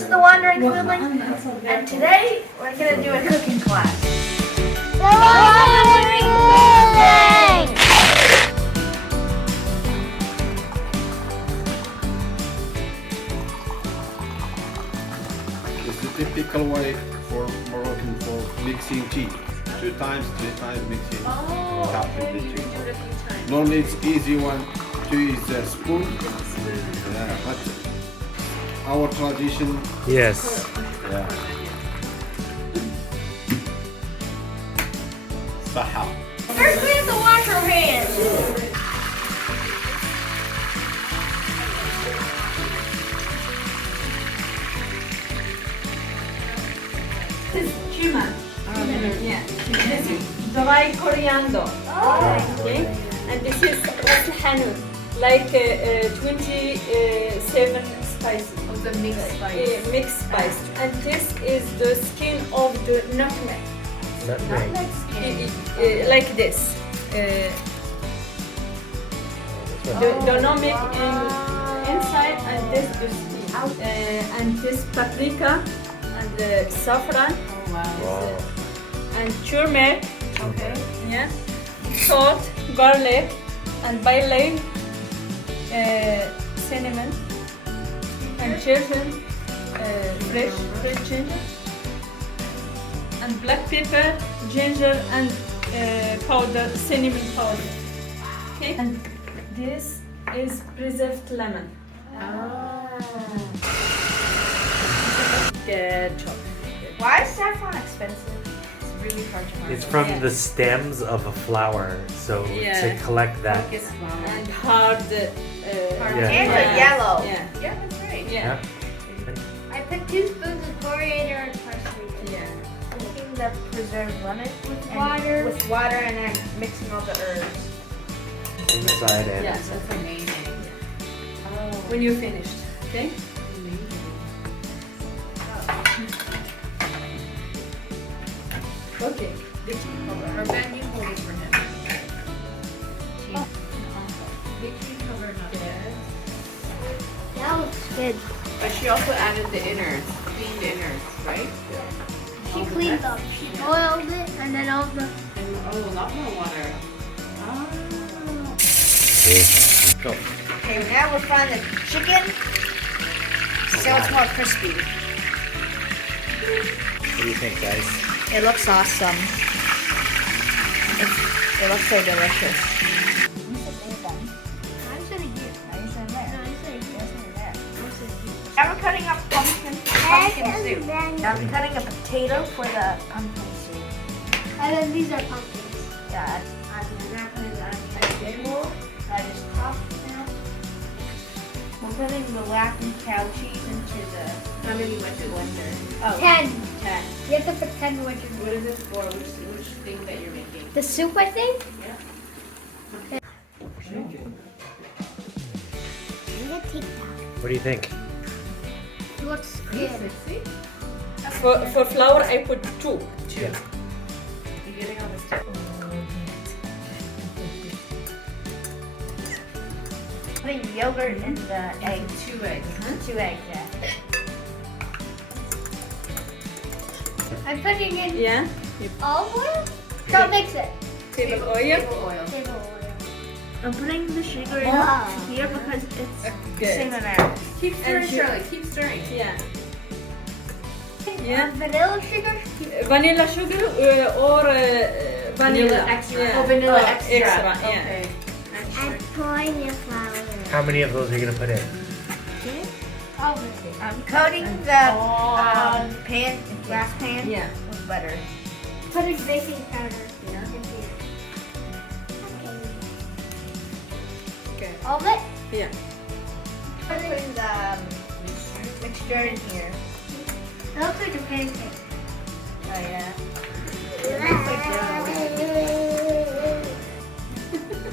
This is the Wandering Foodling, and today we're going to do a cooking class. The Wandering Foodling! It's the typical way for Moroccan for mixing tea. 2 times, 3 times mixing. Cup in the tea. Normally it's easy one to use a spoon. Yeah, but our tradition. Yes. Yeah. Saha. First we have to wash our hands. This is cumin. Yeah. This is dry coriander. Okay. And this is ras al like 27 spices. Of the mixed spice. Mixed spice. And this is the skin of the nutmeg. Like this. The nutmeg inside, and this the skin. And this paprika and the saffron. Oh, wow. Wow. And turmeric. Okay. Yeah. Salt, garlic, and bay leaf, cinnamon, and ginger, fresh ginger, and black pepper, ginger, and powder, cinnamon powder. Okay. And this is preserved lemon. Good job. Why is saffron expensive? It's really hard to find. It's from Yeah. the stems of a flower, so Yeah. to collect that. Focus flour. And hard. Yeah. And they're yellow. Yeah. Yeah, that's right. Yeah. I put 2 spoons of coriander and parsley. Yeah. Cooking the preserved lemon With and water. with water, and then mixing all the herbs. Inside and Yeah. That's amazing. Oh, When you're finished. Okay. amazing. Okay. Or Ben, you hold it for him. Make sure you cover it up. That looks good. But she also added the innards, cleaned innards, right? She cleaned up. She boiled it and then all the... And a lot more water. Ah. Go. Okay, now we're frying the chicken so it's more crispy. what do you think, guys? It looks awesome. It looks so delicious. Now we're cutting up pumpkin soup. Now I'm cutting a potato for the pumpkin soup. And then these are pumpkins. Yeah, I'm not putting that on the table. That is tough now. We're putting the Latin cow cheese into the. How many went to blender? Oh, 10. 10. You have to put 10 which is What is it for? Which thing that you're making? the soup, I think. Yeah. I'm gonna take that. What do you think? It looks good. 60? For flour, I put 2. Two. Yeah. You're getting on the step. putting yogurt in the egg. 2 eggs. 2 eggs, yeah. I'm putting in Yeah. olive oil. Don't mix it. Table oil. Table oil. Table oil. I'm putting the sugar in Wow. here because it's the Good. same amount. Keep stirring, And Shirley. Keep stirring. Yeah. Yeah. Vanilla sugar. Vanilla sugar or vanilla extra. Yeah. Oh, vanilla Oh, extra. extra, yeah. Okay. And pouring the flour. How many of those are you gonna put in? All of it. I'm coating the Oh. pan, glass pan Yeah. with butter. Putting baking powder. Yeah. in here. Okay. All of it. Yeah. I'm putting the mixture in here. It looks like a pancake. Oh yeah.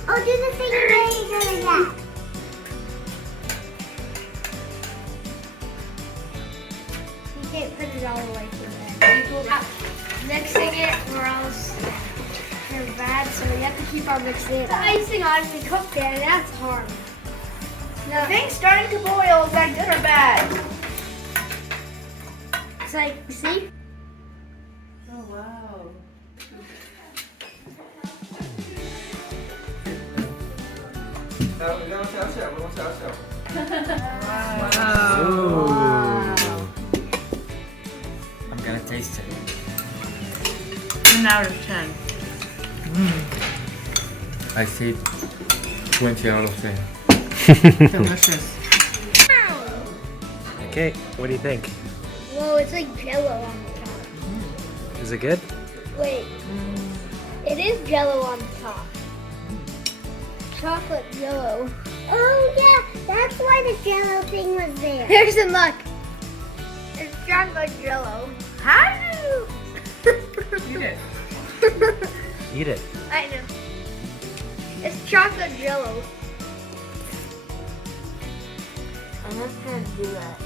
Oh, do the thing where you're gonna get. You can't put it all the way to the end. Mixing it or else they're bad, so we have to keep our mixing. The icing on it cooked there, and that's hard. No. Things starting to boil. Is that good or bad? It's like, see? Oh wow. I'm gonna taste it. 10 out of 10. I see 20 out of 10. Delicious. Okay, what do you think? Whoa, it's like Jello on the top. Is it good? Wait. It is Jello on the top. Chocolate Jello. Oh yeah, that's why the Jello thing was there. There's some luck. It's chocolate Jello. How? Eat it. Eat it. I know. It's chocolate Jello. I'm not gonna do that.